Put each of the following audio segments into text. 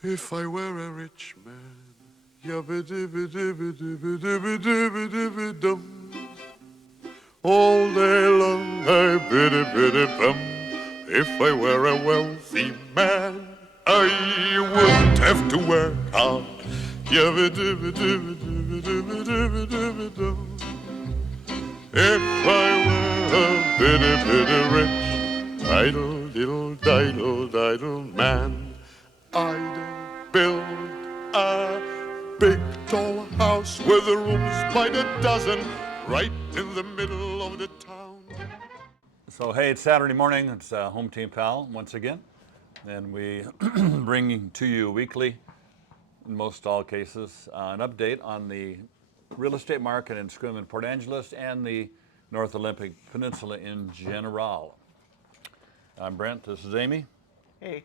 If I were a rich man, yabba-dibba-dibba-dibba-dibba-dibba-dibba-dum. All day long I biddy-biddy-bum. If I were a wealthy man, I wouldn't have to work hard. Yabba-dibba-dibba-dibba-dibba-dibba-dibba-dum. If I were a bitty rich, idle, diddle, diddle, diddle man, I'd build a big tall house with the rooms by the dozen, right in the middle of the town. So hey, it's Saturday morning. It's Home Team Powell once again, and we bring to you weekly, in most all cases, an update on the real estate market in Sequim and Port Angeles and the North Olympic Peninsula in general. I'm Brent. This is Amy. Hey.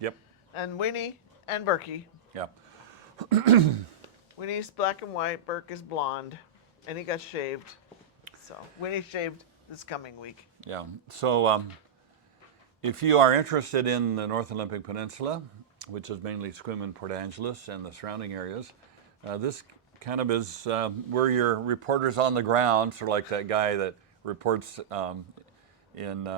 Yep. And Winnie and Berkey. Yeah. Winnie's black and white, Burke is blonde, and he got shaved. So Winnie shaved this coming week. Yeah. So if you are interested in the North Olympic Peninsula, which is mainly Sequim and Port Angeles and the surrounding areas, this kind of is where your reporters on the ground, sort of like that guy that reports in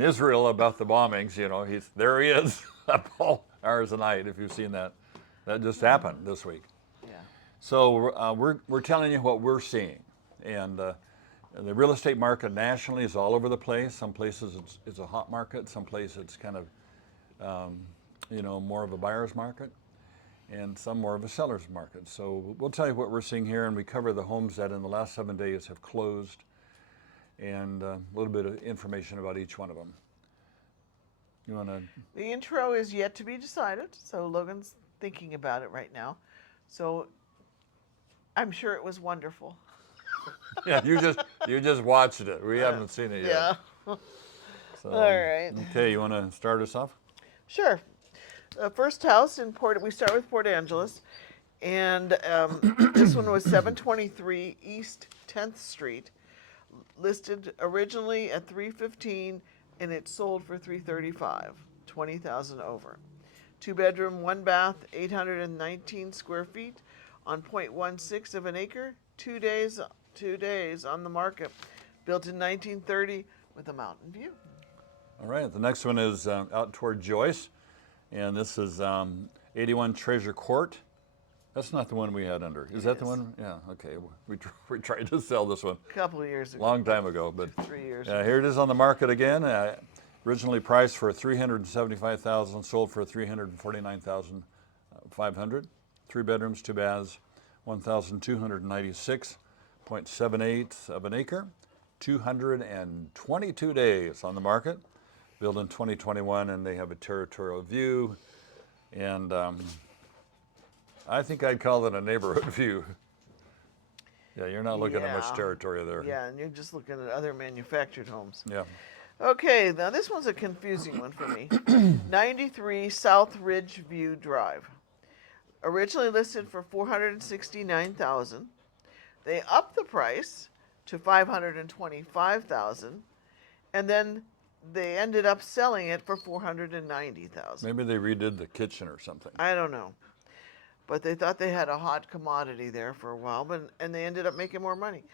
Israel about the bombings. You know, there he is up all hours a night. If you've seen that, that just happened this week. Yeah. So we're telling you what we're seeing, and the real estate market nationally is all over the place. Some places it's a hot market. Some places it's kind of more of a buyer's market, and some more of a seller's market. So we'll tell you what we're seeing here, and we cover the homes that in the last 7 days have closed, and a little bit of information about each one of them. You want to? The intro is yet to be decided, so Logan's thinking about it right now. So I'm sure it was wonderful. Yeah, you just watched it. We haven't seen it yet. Yeah. So, All right. Okay, you want to start us off? Sure. First house in we start with Port Angeles, and this one was 723 East 10th Street, listed originally at $315, and it sold for $335, $20,000 over. 2-bedroom, 1-bath, 819 square feet on 0.16 of an acre. 2 days on the market. Built in 1930 with a mountain view. All right, the next one is out toward Joyce, and this is 81 Treasure Court. That's not the one we had under. Is that the one? Yeah, okay. We tried to sell this one A couple of years ago. long time ago, but 3 years. Here it is on the market again. Originally priced for $375,000, sold for $349,500. 3 bedrooms, 2 baths, 1,296.78 of an acre. 222 days on the market. Built in 2021, and they have a territorial view, and I think I'd call it a neighborhood view. Yeah, you're not looking at much territory there. Yeah, and you're just looking at other manufactured homes. Yeah. Okay, now this one's a confusing one for me. 93 South Ridge View Drive. Originally listed for $469,000. They upped the price to $525,000, and then they ended up selling it for $490,000. Maybe they redid the kitchen or something. I don't know, but they thought they had a hot commodity there for a while, and they ended up making more money.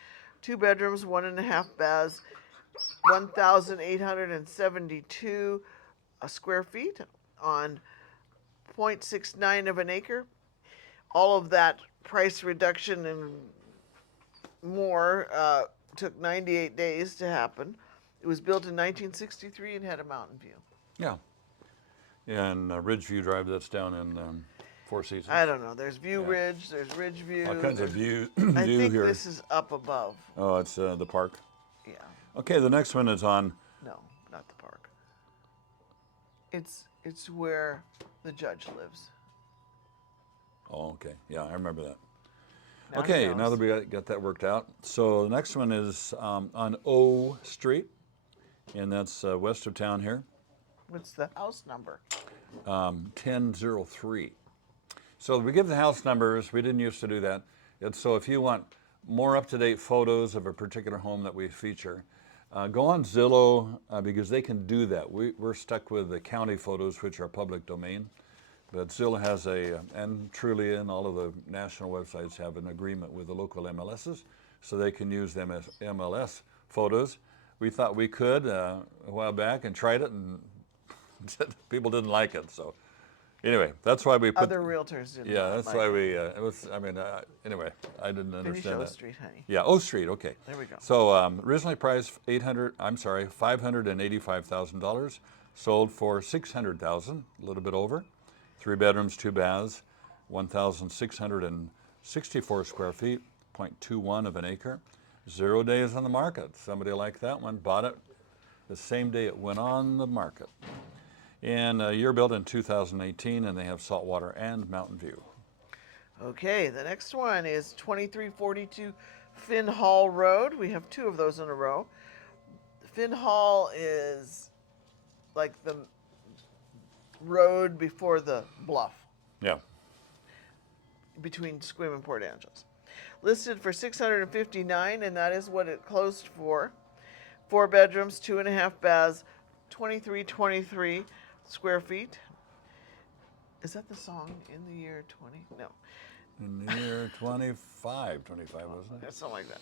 2 bedrooms, 1.5 baths, 1,872 square feet on 0.69 of an acre. All of that price reduction and more took 98 days to happen. It was built in 1963 and had a mountain view. Yeah. And Ridgeview Drive, that's down in Four Seasons. I don't know. There's View Ridge. There's Ridge View. All kinds of view I think here. this is up above. Oh, it's the park. Yeah. Okay, the next one is on. No, not the park. It's where the judge lives. Oh, okay. Yeah, I remember that. Now he Okay, knows. now that we got that worked out. So the next one is on O Street, and that's west of town here, What's the house number? 1003. So we give the house numbers. We didn't used to do that. So if you want more up-to-date photos of a particular home that we feature, Go on Zillow because they can do that. We're stuck with the county photos, which are public domain. But Zillow has and Trulia and all of the national websites have an agreement with the local MLSs, so they can use them as MLS photos. We thought we could a while back and tried it, and people didn't like it. So anyway, that's why we put. Other realtors didn't. Yeah, that's like why it. we. It was. I mean, anyway, I didn't Finish understand O that. Street, honey. Yeah, O Street. Okay. There we go. So originally priced $585,000, sold for $600,000, a little bit over. 3 bedrooms, 2 baths, 1,664 square feet, 0.21 of an acre. 0 days on the market. Somebody liked that one, bought it the same day it went on the market. And you're built in 2018, and they have saltwater and mountain view. Okay, the next one is 2342 Finn Hall Road. We have 2 of those in a row. Finn Hall is like the road before the bluff Yeah. between Sequim and Port Angeles. Listed for $659,000, and that is what it closed for. 4 bedrooms, 2.5 baths, 2323 square feet. Is that the song In the Year 20? No, In the year 25, wasn't it? that's something like that.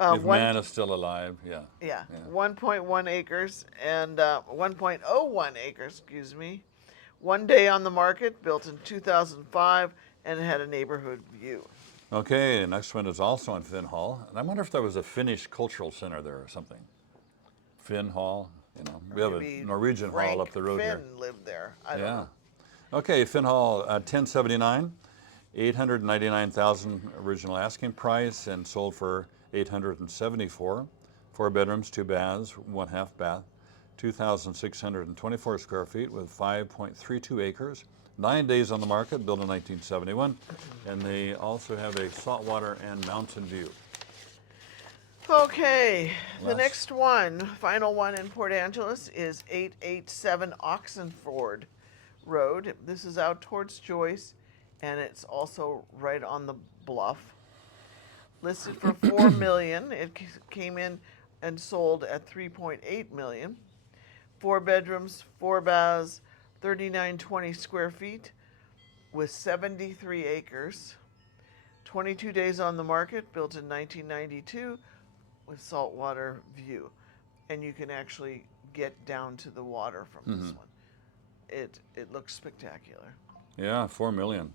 If man is still alive, yeah. Yeah, 1.1 acres and 1.01 acres, excuse me. 1 day on the market, built in 2005, and it had a neighborhood view. Okay, the next one is also in Finn Hall. And I wonder if there was a Finnish cultural center there or something. Finn Hall, you know. We have Maybe a Norwegian Frank hall up the road Finn here. lived there. I don't Yeah. know. Okay, Finn Hall, 1079, 899,000 original asking price, and sold for 874. 4 bedrooms, 2 baths, 1/2 bath, 2,624 square feet with 5.32 acres. 9 days on the market, built in 1971, and they also have a saltwater and mountain view. Okay, the Last- next one, final one in Port Angeles, is 887 Oxenford Road. This is out towards Joyce, and it's also right on the bluff. Listed for $4 million. It came in and sold at $3.8 million. 4 bedrooms, 4 baths, 3,920 square feet with 73 acres. 22 days on the market, built in 1992 with saltwater view. And you can actually get down to the water from this one. It looks spectacular. Yeah, 4 million.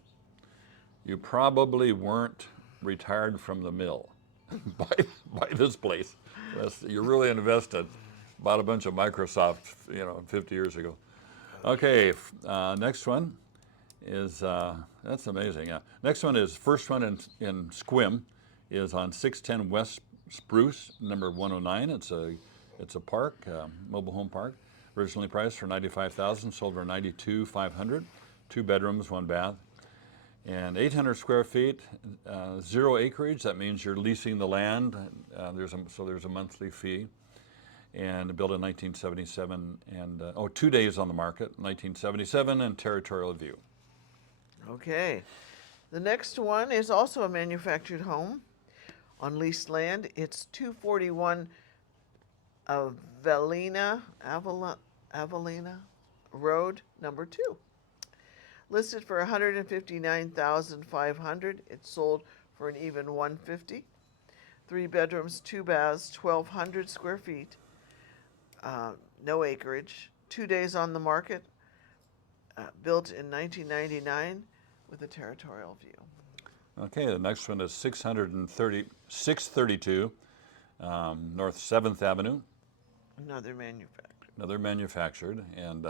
You probably weren't retired from the mill by this place. You're really invested. Bought a bunch of Microsoft, 50 years ago. Okay, next one is, that's amazing. Yeah. Next one is, first one in Sequim is on 610 West Spruce, number 109. It's a park, mobile home park. Originally priced for $95,000, sold for $92,500. 2 bedrooms, 1 bath, and 800 square feet. 0 acreage. That means you're leasing the land. There's a monthly fee. And built in 1977, and 2 days on the market, 1977, and territorial view. Okay. The next one is also a manufactured home on leased land. It's 241 Avelina Road, number 2. Listed for $159,500. It sold for an even $150,000. 3 bedrooms, 2 baths, 1,200 square feet. No acreage. 2 days on the market. Built in 1999 with a territorial view. Okay, the next one is 632 North 7th Avenue. Another manufactured. Another manufactured, and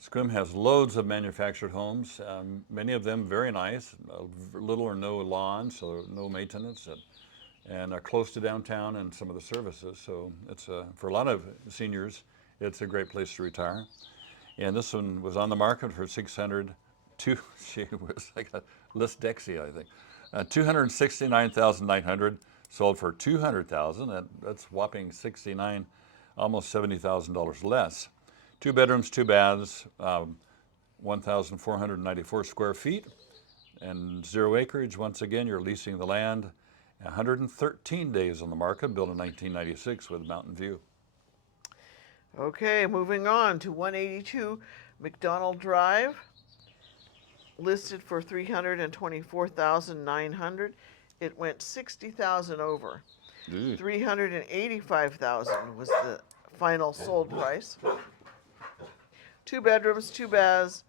Sequim has loads of manufactured homes. Many of them very nice, little or no lawn, so no maintenance, and are close to downtown and some of the services. So it's for a lot of seniors, it's a great place to retire. And this one was on the market for $602. She was like a Liz Dexia, I think. $269,900, sold for $200,000. That's whopping 69, almost $70,000 less. 2 bedrooms, 2 baths, 1,494 square feet, and 0 acreage. Once again, you're leasing the land, 113 days on the market, built in 1996 with mountain view. Okay, moving on to 182 McDonald Drive, listed for 324,900. It went 60,000 over. Ooh. 385,000 was the final sold price. 2 bedrooms, 2 baths,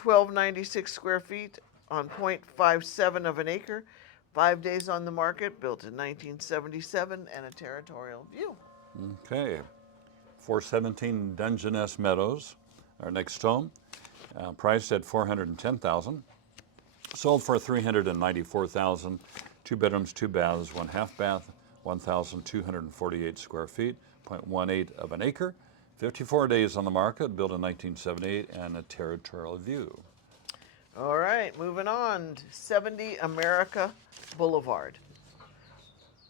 1296 square feet on 0.57 of an acre. 5 days on the market, built in 1977, and a territorial view. Okay, 417 Dungeness Meadows, our next home, priced at 410,000, sold for 394,000. 2 bedrooms, 2 baths, 1 half bath, 1,248 square feet, 0.18 of an acre. 54 days on the market, built in 1978, and a territorial view. All right, moving on. 70 America Boulevard,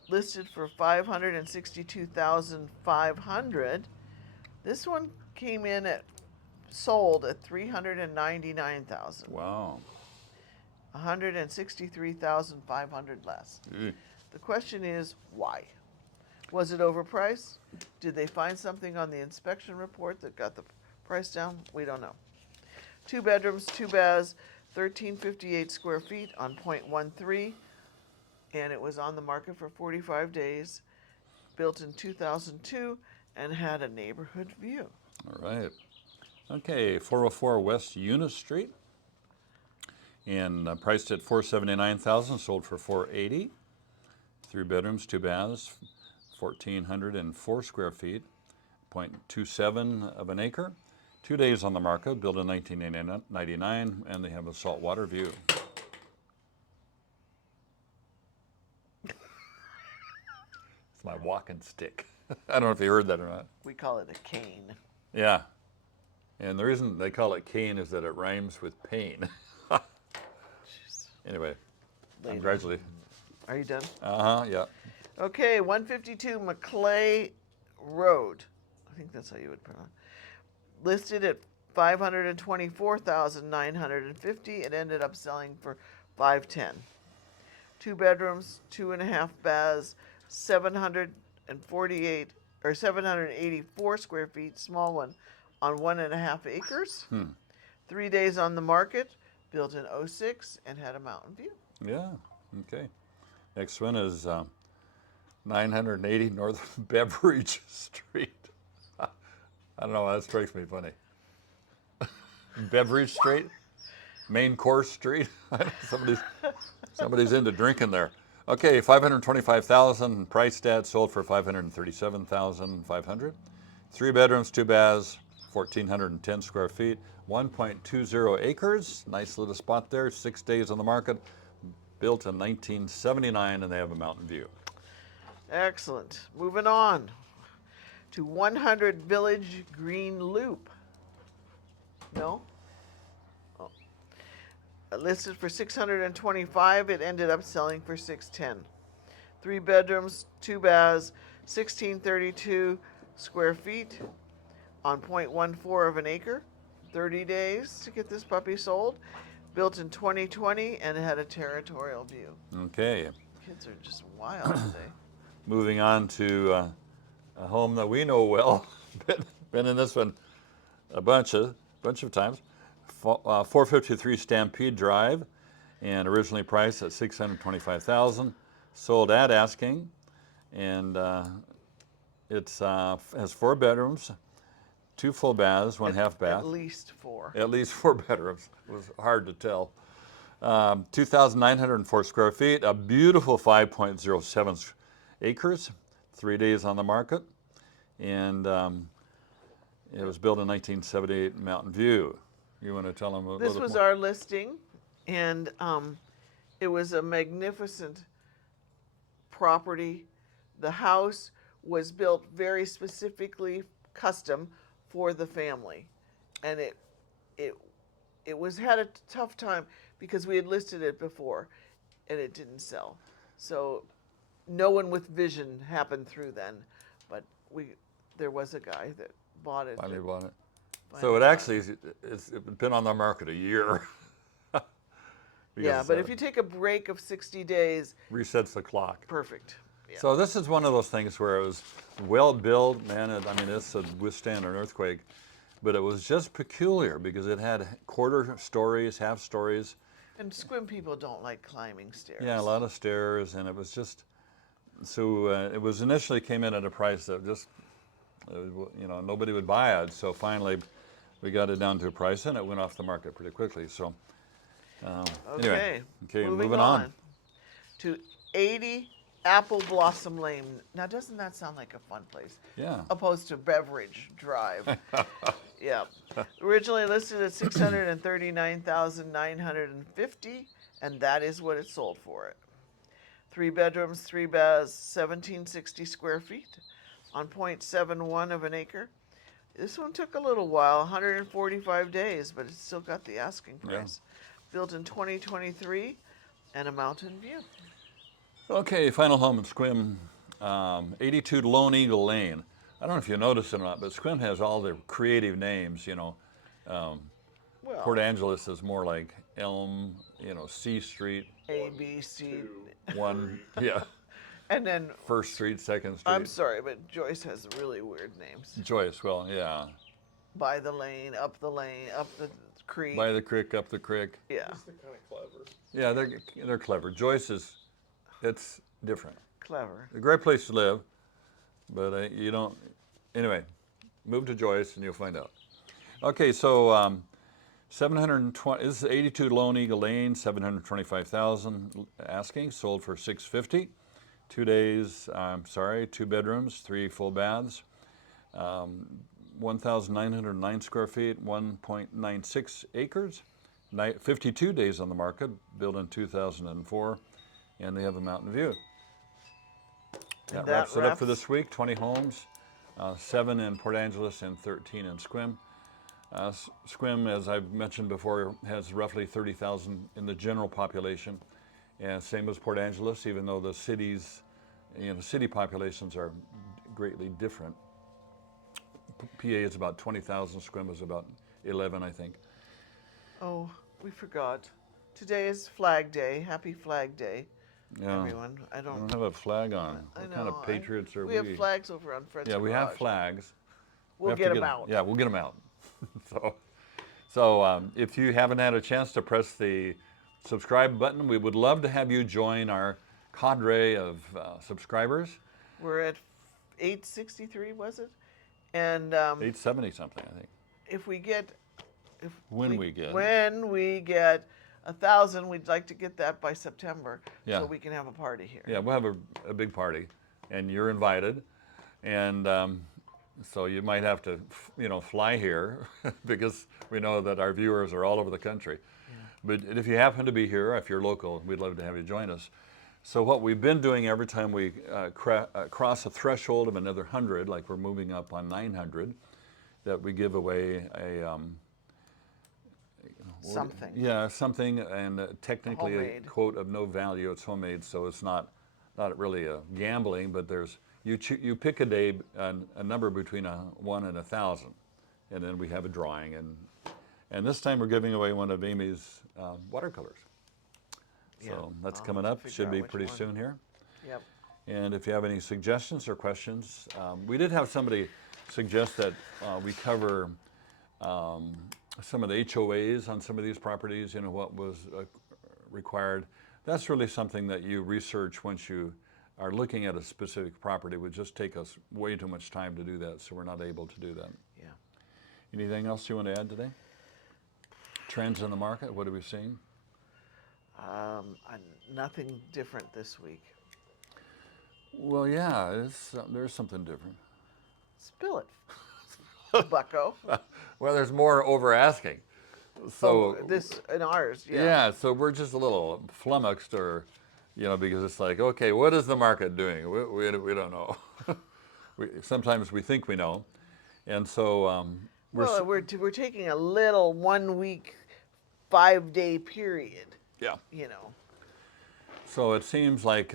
listed for 562,500. This one came in at sold at 399,000. Wow. 163,500 less. Mm. The question is why? Was it overpriced? Did they find something on the inspection report that got the price down? We don't know. 2 bedrooms, 2 baths, 1358 square feet on 0.13, and it was on the market for 45 days, built in 2002, and had a neighborhood view. All right. Okay, 404 West Eunice Street, and priced at 479,000, sold for 480. 3 bedrooms, 2 baths, 1,404 square feet, 0.27 of an acre. 2 days on the market, built in 1999, and they have a saltwater view. It's my walking stick. I don't know if you heard that or not. We call it a cane. Yeah. And the reason they call it cane is that it rhymes with pain. Anyway, Later. congratulations. Are you done? Uh-huh, yeah. Okay, 152 Maclay Road. I think that's how you would pronounce it. Listed at 524,950. It ended up selling for 510. 2 bedrooms, 2.5 baths, 784 square feet, small one, on 1.5 acres. 3 days on the market, built in 06, and had a mountain view. Yeah, okay. Next one is 980 North Beveridge Street. I don't know, that strikes me funny. Beveridge Street? Main Course Street? Somebody's into drinking there. Okay, 525,000 priced at, sold for 537,500. 3 bedrooms, 2 baths, 1,410 square feet, 1.20 acres. Nice little spot there. 6 days on the market. Built in 1979, and they have a mountain view. Excellent. Moving on to 100 Village Green Loop. No? Oh. Listed for 625. It ended up selling for 610. 3 bedrooms, 2 baths, 1,632 square feet on 0.14 of an acre. 30 days to get this puppy sold. Built in 2020, and it had a territorial view. Okay. Kids are just wild today. Moving on to a home that we know well. Been in this one a bunch of times. 453 Stampede Drive, and originally priced at $625,000. Sold at asking, and it has 4 bedrooms, 2 full baths, 1 half bath. At least 4. At least 4 bedrooms. It was hard to tell. 2,904 square feet, a beautiful 5.07 acres, 3 days on the market, and it was built in 1978 Mountain View. You want to tell them a little This was more? our listing, and it was a magnificent property. The house was built very specifically custom for the family, and it had a tough time because we had listed it before, and it didn't sell. So no one with vision happened through then, but there was a guy that bought it. Finally bought it. Finally So it bought actually, it's been on the market a year. Yeah, because, but if you take a break of 60 days, resets the clock. perfect. Yeah. So this is one of those things where it was well built, man. I mean, this would withstand an earthquake, but it was just peculiar because it had quarter stories, half stories. And Sequim people don't like climbing stairs. Yeah, a lot of stairs, and it was just so. It was initially came in at a price that just nobody would buy it. So finally, we got it down to a price, and it went off the market pretty quickly. So anyway, okay, moving on. To 80 Apple Blossom Lane. Now, doesn't that sound like a fun place? Yeah. Opposed to Beveridge Drive. Yeah. Originally listed at 639,950, and that is what it sold for it. 3 bedrooms, 3 baths, 1760 square feet on 0.71 of an acre. This one took a little while, 145 days, but it's still got the asking price. Built in 2023 and a mountain view. Okay, final home in Sequim, 82 Lone Eagle Lane. I don't know if you noticed it or not, but Sequim has all the creative names, Well, Port Angeles is more like Elm, C Street, A, B, C. 1, yeah, And then, First Street, Second Street. I'm sorry, but Joyce has really weird names. Joyce, well, yeah. By the lane, up the creek. By the creek, up the creek. Yeah, They're kind of clever. Yeah, they're clever. Joyce it's different. clever. A great place to live, but you don't. Anyway, move to Joyce and you'll find out. Okay, so 720. This is 82 Lone Eagle Lane, 725,000 asking. Sold for 650. 2 days. 2 bedrooms, 3 full baths. 1,909 square feet, 1.96 acres. 52 days on the market. Built in 2004, and they have a mountain view. That wraps it up for this week. 20 homes, 7 in Port Angeles and 13 in Sequim. Sequim, as I've mentioned before, has roughly 30,000 in the general population, and same as Port Angeles, even though the cities, city populations are greatly different. PA is about 20,000, Sequim is about 11, I think. Oh, we forgot. Today is Flag Day. Happy Flag Day, everyone. I I don't. don't have a flag on. I What know. kind of patriots are we? We have flags over on Fred's Yeah, we garage. have flags. We We'll have to get them out. Yeah, we'll get them out. So if you haven't had a chance to press the subscribe button, we would love to have you join our cadre of subscribers. We're at 863, was it? And 870 something, I think. if we get, When we get. 1,000, we'd like to get that by September, Yeah. so we can have a party here. Yeah, we'll have a big party, and you're invited. And so you might have to, fly here because we know that our viewers are all over the country. But if you happen to be here, if you're local, we'd love to have you join us. So what we've been doing every time we cross a threshold of another 100, like we're moving up on 900, that we give away a Something. Yeah, something, and technically Homemade. a quote of no value. It's homemade, so it's not really a gambling. But you pick a day, a number between 1 and 1,000, and then we have a drawing. And this time we're giving away one of Amy's watercolors. So Yeah, that's I'll coming have up. to figure Should out be which pretty one. soon here. Yep. And if you have any suggestions or questions, we did have somebody suggest that we cover some of the HOAs on some of these properties, what was required. That's really something that you research once you are looking at a specific property. It would just take us way too much time to do that, so we're not able to do that. Yeah. Anything else you want to add today? Trends in the market, what are we seeing? Nothing different this week. Well, yeah, there's something different. Spill it, bucko. Well, there's more over asking. So This in ours, yeah. yeah, so we're just a little flummoxed, or because it's like, okay, what is the market doing? We don't know. Sometimes we think we know, and so We're taking a little 1 week, 5-day period. yeah. So So it seems like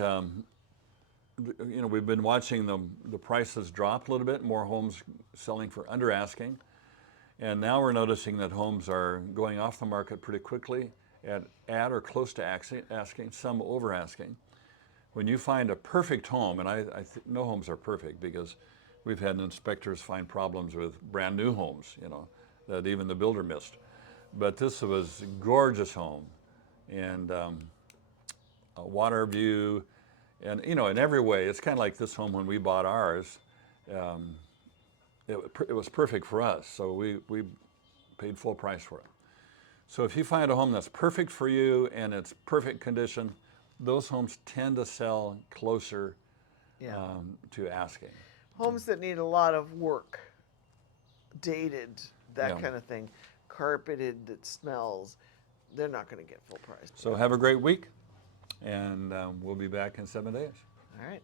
we've been watching the prices drop a little bit. More homes selling for under asking, and now we're noticing that homes are going off the market pretty quickly, at or close to asking, some over asking. When you find a perfect home, and no homes are perfect because we've had inspectors find problems with brand new homes, you know, that even the builder missed. But this was a gorgeous home, and a water view, and you know, in every way, it's kind of like this home when we bought ours. It was perfect for us, so we paid full price for it. So if you find a home that's perfect for you and it's perfect condition, those homes tend to sell closer Yeah. to asking. Homes that need a lot of work, dated, that Yeah. kind of thing, carpeted, that smells, they're not going to get full price. So have a great week, and we'll be back in 7 days. All right.